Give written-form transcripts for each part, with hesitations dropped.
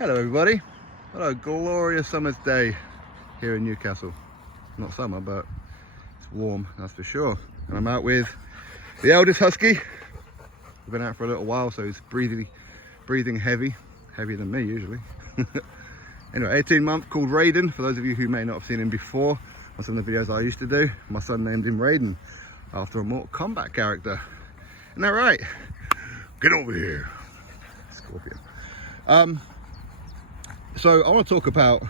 Hello everybody. Hello, glorious summer's day here in Newcastle. Not summer, but it's warm, that's for sure. And I'm out with the eldest husky. We've been out for a little while, so he's breathing heavier than me usually. Anyway, 18-month, called Raiden. For those of you who may not have seen him before on some of the videos I used to do, my son named him Raiden after a Mortal Kombat character. Isn't that right? Get over here, Scorpion. So I want to talk about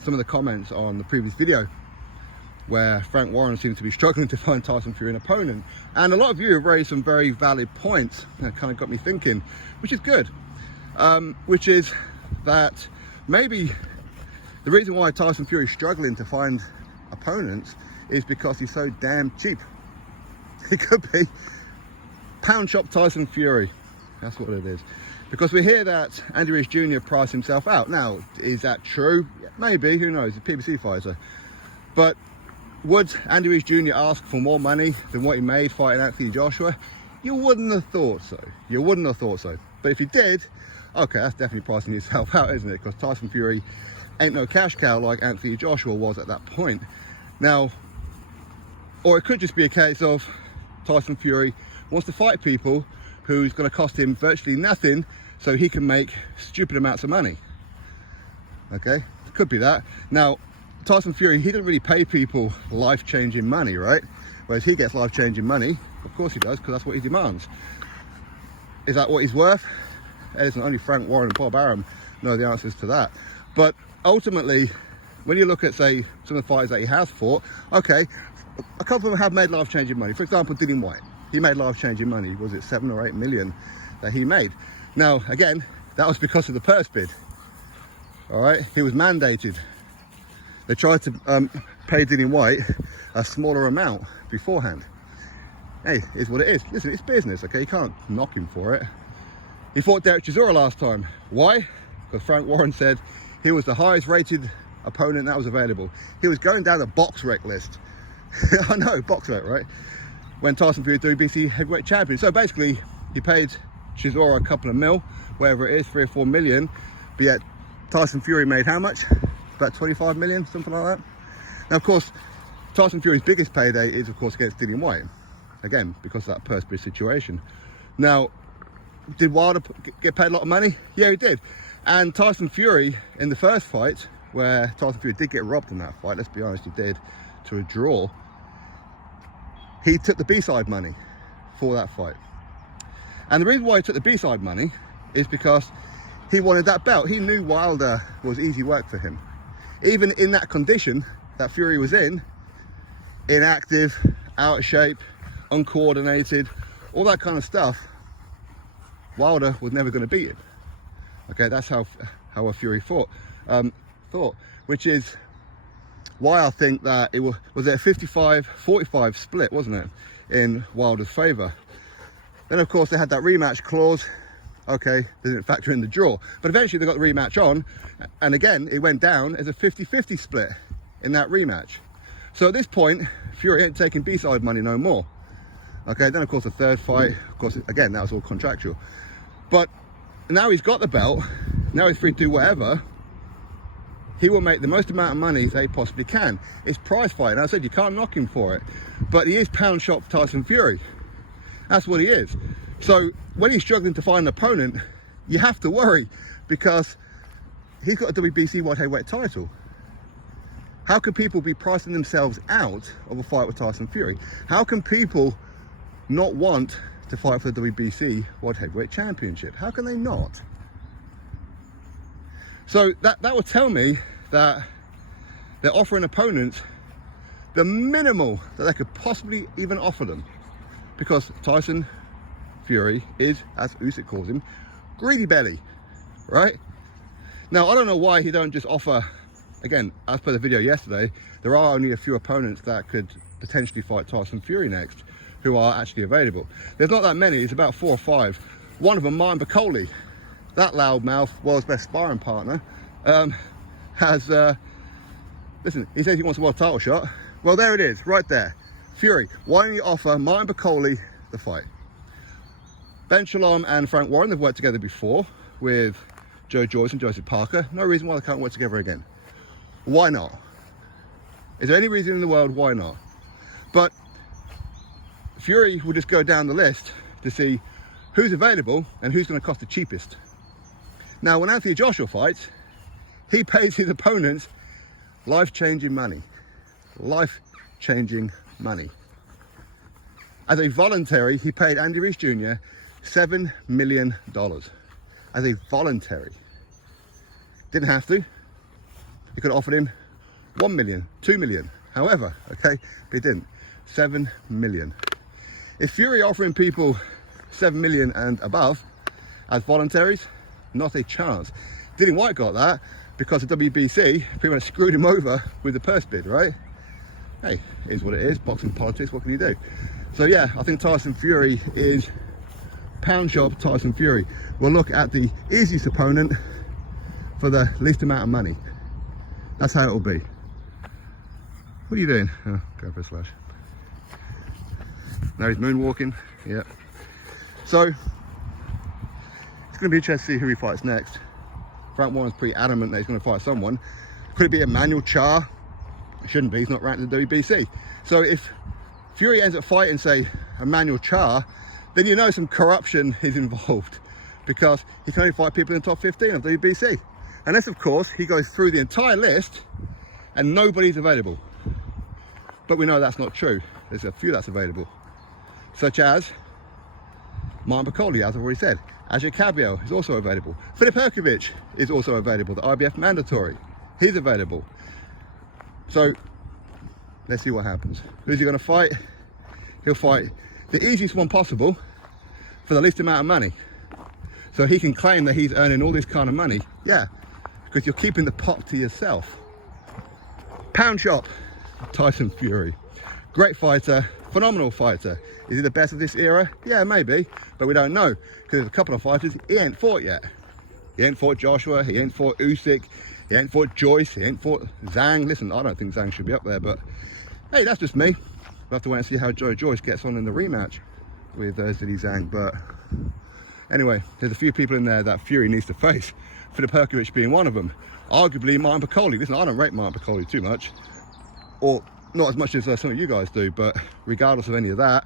some of the comments on the previous video where Frank Warren seems to be struggling to find Tyson Fury an opponent, and a lot of you have raised some very valid points that kind of got me thinking, which is good. Which is that maybe the reason why Tyson Fury is struggling to find opponents is because he's so damn cheap. It could be pound shop Tyson Fury. That's what it is. Because we hear that Andy Ruiz Jr. priced himself out. Now, is that true? Maybe, who knows, a PBC fighter. But would Andy Ruiz Jr. ask for more money than what he made fighting Anthony Joshua? You wouldn't have thought so. You wouldn't have thought so. But if you did, okay, that's definitely pricing yourself out, isn't it? Because Tyson Fury ain't no cash cow like Anthony Joshua was at that point. Now, or it could just be a case of Tyson Fury wants to fight people who's going to cost him virtually nothing so he can make stupid amounts of money. Okay, it could be that. Now, Tyson Fury, he doesn't really pay people life-changing money, right? Whereas he gets life-changing money. Of course he does, because that's what he demands. Is that what he's worth? Listen, only Frank Warren and Bob Arum know the answers to that. But ultimately, when you look at, say, some of the fighters that he has fought, okay, a couple of them have made life-changing money. For example, Dillian White. He made life-changing money. Was it 7 or 8 million that he made? Now, again, that was because of the purse bid. All right, he was mandated. They tried to pay Dillian White a smaller amount beforehand. Hey, it's what it is. Listen, it's business, okay? You can't knock him for it. He fought Derek Chisora last time. Why? Because Frank Warren said he was the highest rated opponent that was available. He was going down the box rec list. I know, box rec, right? When Tyson Fury WBC heavyweight champion. So basically, he paid Chisora a couple of mil, whatever it is, 3 or 4 million. But yet, Tyson Fury made how much? About 25 million, something like that. Now, of course, Tyson Fury's biggest payday is, of course, against Dillian White. Again, because of that purse bid situation. Now, did Wilder get paid a lot of money? Yeah, he did. And Tyson Fury, in the first fight, where Tyson Fury did get robbed in that fight, let's be honest, he did, to a draw, he took the B-side money for that fight. And the reason why he took the B-side money is because he wanted that belt. He knew Wilder was easy work for him. Even in that condition that Fury was in, inactive, out of shape, uncoordinated, all that kind of stuff, Wilder was never going to beat him. Okay, that's how a Fury thought, which is why I think that it was it a 55-45 split, wasn't it, in Wilder's favour. Then of course they had that rematch clause. Okay, they didn't factor in the draw, but eventually they got the rematch on, and again it went down as a 50-50 split in that rematch. So at this point, Fury ain't taking B-side money no more. Okay, then of course the third fight, of course, again, that was all contractual. But now he's got the belt, now he's free to do whatever. He will make the most amount of money they possibly can. It's prize fighting. I said you can't knock him for it. But he is pound shop Tyson Fury. That's what he is. So when he's struggling to find an opponent, you have to worry, because he's got a WBC World Heavyweight title. How can people be pricing themselves out of a fight with Tyson Fury? How can people not want to fight for the WBC World Heavyweight Championship? How can they not? So that would tell me that they're offering opponents the minimal that they could possibly even offer them, because Tyson Fury is, as Usyk calls him, greedy belly, right? Now, I don't know why he don't just offer, again, as per the video yesterday, there are only a few opponents that could potentially fight Tyson Fury next who are actually available. There's not that many, it's about 4 or 5. One of them, Martin Bacoli, that loudmouth, world's best sparring partner, has, listen, he says he wants a world title shot. Well, there it is, right there. Fury, why don't you offer Martin Bacoli the fight? Ben Shalom and Frank Warren, they've worked together before with Joe Joyce and Joseph Parker. No reason why they can't work together again. Why not? Is there any reason in the world why not? But Fury will just go down the list to see who's available and who's going to cost the cheapest. Now, when Anthony Joshua fights, he pays his opponents life-changing money. Life-changing money. As a voluntary, he paid Andy Reese Jr. $7 million. As a voluntary. Didn't have to. He could have offered him 1 million, 2 million, however, okay, but he didn't. 7 million. If Fury offering people 7 million and above as voluntaries, not a chance. Dillian Whyte got that because the WBC pretty much screwed him over with the purse bid, right? Hey, it is what it is, boxing politics, what can you do? So yeah, I think Tyson Fury is pound shop Tyson Fury. We'll look at the easiest opponent for the least amount of money. That's how it will be. What are you doing? Oh, go for a slash. Now he's moonwalking. Yeah. So it's going to be interesting to see who he fights next. Frank Warren's pretty adamant that he's going to fight someone. Could it be Emmanuel Char? It shouldn't be. He's not ranked in the WBC. So if Fury ends up fighting, say, Emmanuel Char, then you know some corruption is involved because he can only fight people in the top 15 of the WBC. Unless, of course, he goes through the entire list and nobody's available. But we know that's not true. There's a few that's available, such as Martin Bakole, as I've already said. Ajay Cabio is also available. Filip Herkovic is also available, the IBF mandatory. He's available. So let's see what happens. Who's he going to fight? He'll fight the easiest one possible for the least amount of money. So he can claim that he's earning all this kind of money. Yeah, because you're keeping the pot to yourself. Pound shop Tyson Fury. Great fighter, phenomenal fighter. Is he the best of this era? Yeah, maybe, but we don't know because there's a couple of fighters he ain't fought yet. He ain't fought Joshua, he ain't fought Usyk, he ain't fought Joyce, he ain't fought Zhang. Listen, I don't think Zhang should be up there, but hey, that's just me. We'll have to wait and see how Joe Joyce gets on in the rematch with Zhilei Zhang. But anyway, there's a few people in there that Fury needs to face. Filip Herkovic being one of them. Arguably Martin Bakole. Listen, I don't rate Martin Bakole too much, or not as much as some of you guys do, but regardless of any of that,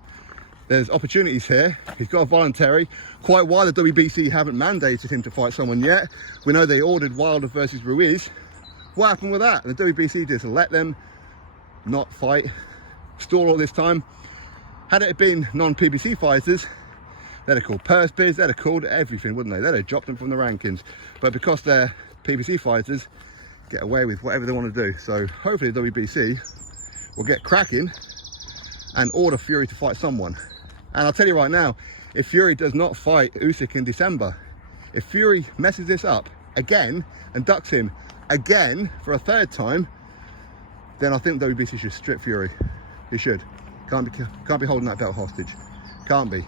there's opportunities here. He's got a voluntary. Quite why the WBC haven't mandated him to fight someone yet. We know they ordered Wilder versus Ruiz. What happened with that? The WBC just let them not fight, stall all this time. Had it been non-PBC fighters, they'd have called purse bids, they'd have called everything, wouldn't they? They'd have dropped them from the rankings. But because they're PBC fighters, get away with whatever they want to do. So hopefully the WBC will get cracking and order Fury to fight someone. And I'll tell you right now, if Fury does not fight Usyk in December, if Fury messes this up again and ducks him again for a third time, then I think WBC should strip Fury. He should. Can't be holding that belt hostage. Can't be.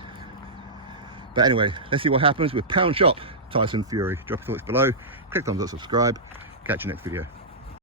But anyway, let's see what happens with Pound Shop Tyson Fury. Drop your thoughts below. Click thumbs up, subscribe. Catch you next video.